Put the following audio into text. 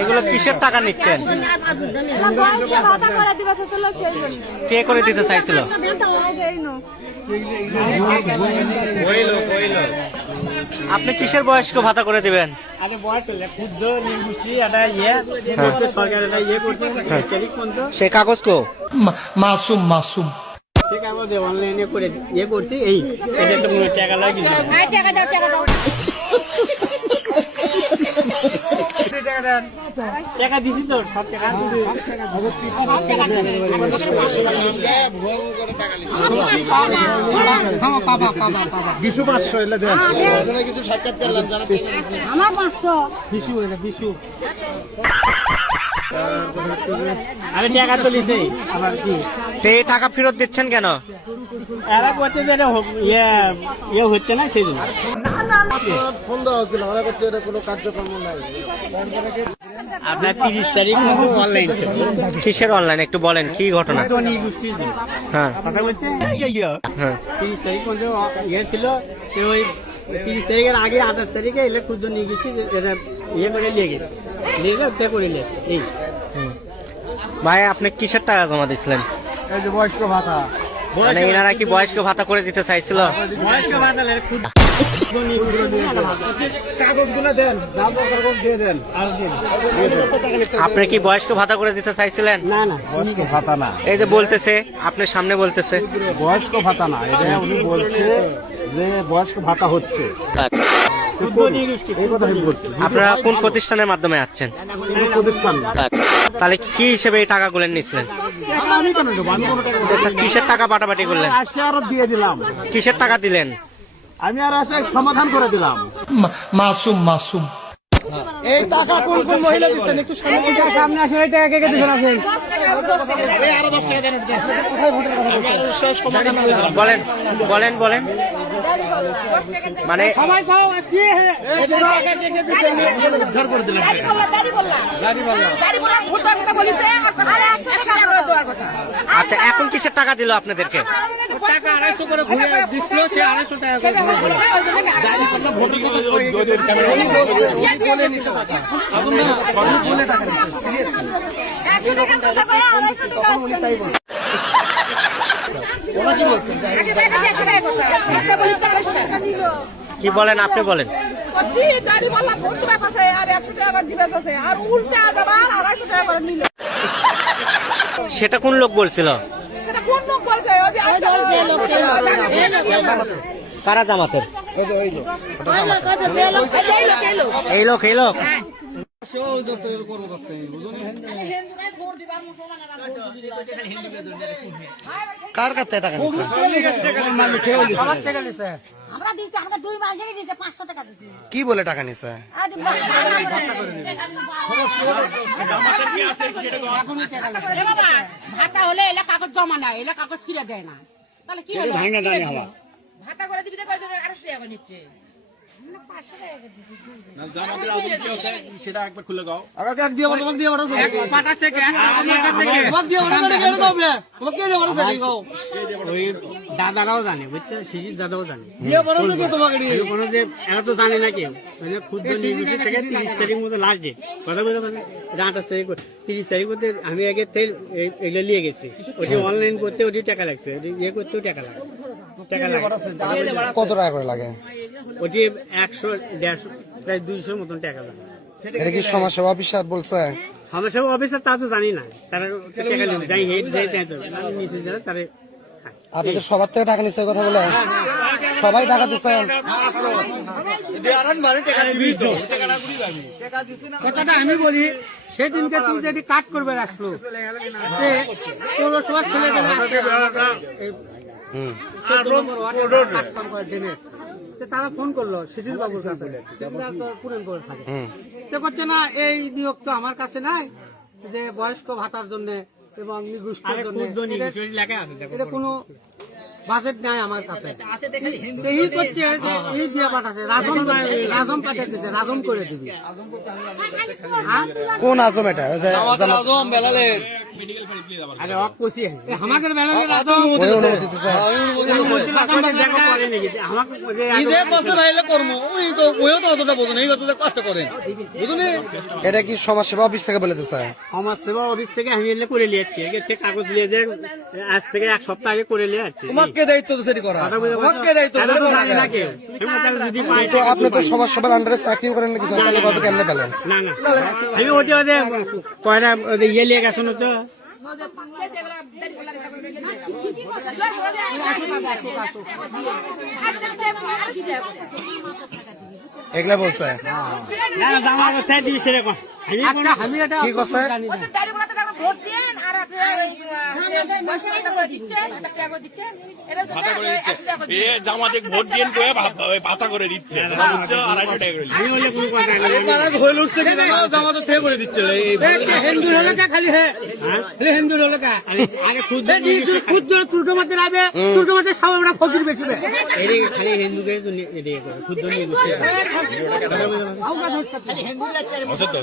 এগুলো কিসের টাকা নিচ্ছেন? কে করে দিতে চাইছিল? আপনি কিসের বয়স্ক ভাতা করে দিবেন? সে কাগজ কো মাসুম মাসুম অনলাইনে করে ইয়ে করছি এই টাকা লাগিয়েছি টাকা দিছি তো সব টাকা বিশু 500 এলে দেন কিছু সাক্ষাৎ করলাম যারা আমার 500 বিশু এটা বিশু আমি টাকা তো লিছি আবার কি টাকা ফেরত দিচ্ছেন কেন? এরা বলছে যে ইয়ে হচ্ছে না সেই জন্য ফোন দেওয়া হচ্ছিল ওরা করছে এটা কোনো কার্যক্রম নাই। আপনার 30 তারিখ মতো অনলাইন ছিল। কিসের অনলাইন একটু বলেন, কি ঘটনা? হ্যাঁ কথা বলছে হ্যাঁ 30 তারিখ মতো ইয়ে ছিল, ওই 30 তারিখের আগে 28 তারিখে এলে ক্ষুদ্র নিয়ে গেছি, এটা ইয়ে করে নিয়ে গেছে, নিয়ে গেলে ওটা করে নিয়েছে। এই ভাই আপনি কিসের টাকা জমা দিচ্ছিলেন? এই যে বয়স্ক ভাতা মানে এনারা কি বয়স্ক ভাতা করে দিতে চাইছিল? বয়স্ক ভাতা ক্ষুদ্র কাগজগুলো দেন যা দরকার দিয়ে দেন আর দিন। আপনি কি বয়স্ক ভাতা করে দিতে চাইছিলেন? না না বয়স্ক ভাতা না, এই যে বলতেছে আপনার সামনে বলতেছে বয়স্ক ভাতা না, এটা উনি বলছে যে বয়স্ক ভাতা হচ্ছে। এই কথা আমি বলছি। আপনারা কোন প্রতিষ্ঠানের মাধ্যমে আসছেন? প্রতিষ্ঠান তাহলে কি হিসেবে এই টাকাগুলো নিচ্ছিলেন? আমি কেন দেবো? আমি কোনো টাকা দেবো না। কিসের টাকা পাটাপাটি করলেন? আসে আরো দিয়ে দিলাম, কিসের টাকা দিলেন? আমি আর আসে সমাধান করে দিলাম। মাসুম মাসুম এই টাকা কোন কোন মহিলা দিচ্ছেন একটু সামনে আসেন। এই টাকা কে কে দিচ্ছেন? আসেন বলেন বলেন বলেন মানে আচ্ছা এখন কিসের টাকা দিল আপনাদেরকে? টাকা 250 করে ঘুরে দিছিল, সে 250 টাকা কি বলেন আপনি বলেন? সেটা কোন লোক বলছিল? কারা জামাতের? এই লোক এই লোক কার কাছে টাকা কি বলে টাকা নিছে? ভাতা হলে এলা কাগজ জমা নাই, এলা কাগজ ফিরে দেয় না, তাহলে কি হলো? ভাতা করে দিবি তো কয়জন 800 টাকা নিচ্ছে। সেটা একবার খুলে দাও। আগে এক দিয়ে বলো, তোমাকে দিয়ে বলো। পাঠাচ্ছে কে? আমার কাছে কে? তোমাকে দিয়ে বলো, তোমাকে দিয়ে দাও। তোমাকে কে দিয়ে বলো সেটা কও। ওই দাদারাও জানে, বুঝছো, শিশির দাদাও জানে। দিয়ে বলো কি তোমাকে দিয়ে? কোনো যে এরা তো জানে না কেউ, মানে ক্ষুদ্র নির্বাচন থেকে 30 তারিখ মতো লাস্ট ডেট, কথা বলতে পারেন 28 তারিখ 30 তারিখ মধ্যে আমি আগে তেল এগুলো নিয়ে গেছি, ওটি অনলাইন করতে ওটি টাকা লাগছে, ওটি ইয়ে করতেও টাকা লাগে, কত টাকা করে লাগে? ওটি 100 150 প্রায় 200 মতন টাকা লাগে। এটা কি সমাজসেবা অফিসার বলছে? সমস্যা অফিসার তা তো জানি না, তারা টাকা নিয়ে যাই হেড যাই তাই তো নিচে যারা তারা আপনাদের সবার থেকে টাকা নিচ্ছে কথা বলে? সবাই টাকা দিচ্ছে? কথাটা আমি বলি, সেদিনকে তুমি যদি কাট করবে রাখলো তোর সবার ছেলে তারা ফোন করলো শিশির বাবুর কাছে, পূরণ করে থাকে তো করছে না, এই নিয়োগ তো আমার কাছে নাই, যে বয়স্ক ভাতার জন্য এবং নিগুষ্টির জন্য এটা কোনো বাজেট নাই আমার কাছে এই করছে যে এই দিয়ে পাঠাছে রাজম পাঠাচ্ছে রাজম করে দিবি কোন আজম এটা আরে অফ করছি আমাদের বেলা রাজম ওই অনুমতি দিতেছে এটা কি সমাজ সেবা অফিস থেকে বলে দিতেছে সমাজ সেবা অফিস থেকে আমি এলে করে নিয়েছি সে কাগজ নিয়ে যে আজ থেকে 1 সপ্তাহ আগে করে নিয়ে যাচ্ছে তোমাকে দায়িত্ব তো সেটি করা তোমাকে দায়িত্ব যদি পাই তো আপনি তো সমাজ সেবার আন্ডারে চাকরি করেন নাকি সরকারি ভাবে কেমনে পেলেন না না আমি ওটা কয়টা ইয়ে নিয়ে গেছো না তো এগুলা বলছে না জামা কোথায় দিবি সেরকম আমি এটা কি করছে ভোট দেন আর আপনি দিচ্ছেন জামাতে ভোট দিয়ে পাতা করে দিচ্ছে 250 টাকা করে আমি বলে কোনো কথা নাই জামাতে থেকে করে দিচ্ছে হিন্দু হলে খালি হে হিন্দু হলে আরে খুদ ক্ষুদ্র ত্রুটো মধ্যে রাখবে ত্রুটো মধ্যে সব আমরা ফকির বেচবে এদিকে খালি হিন্দুকে এদিকে ক্ষুদ্র নিয়ে অসত্য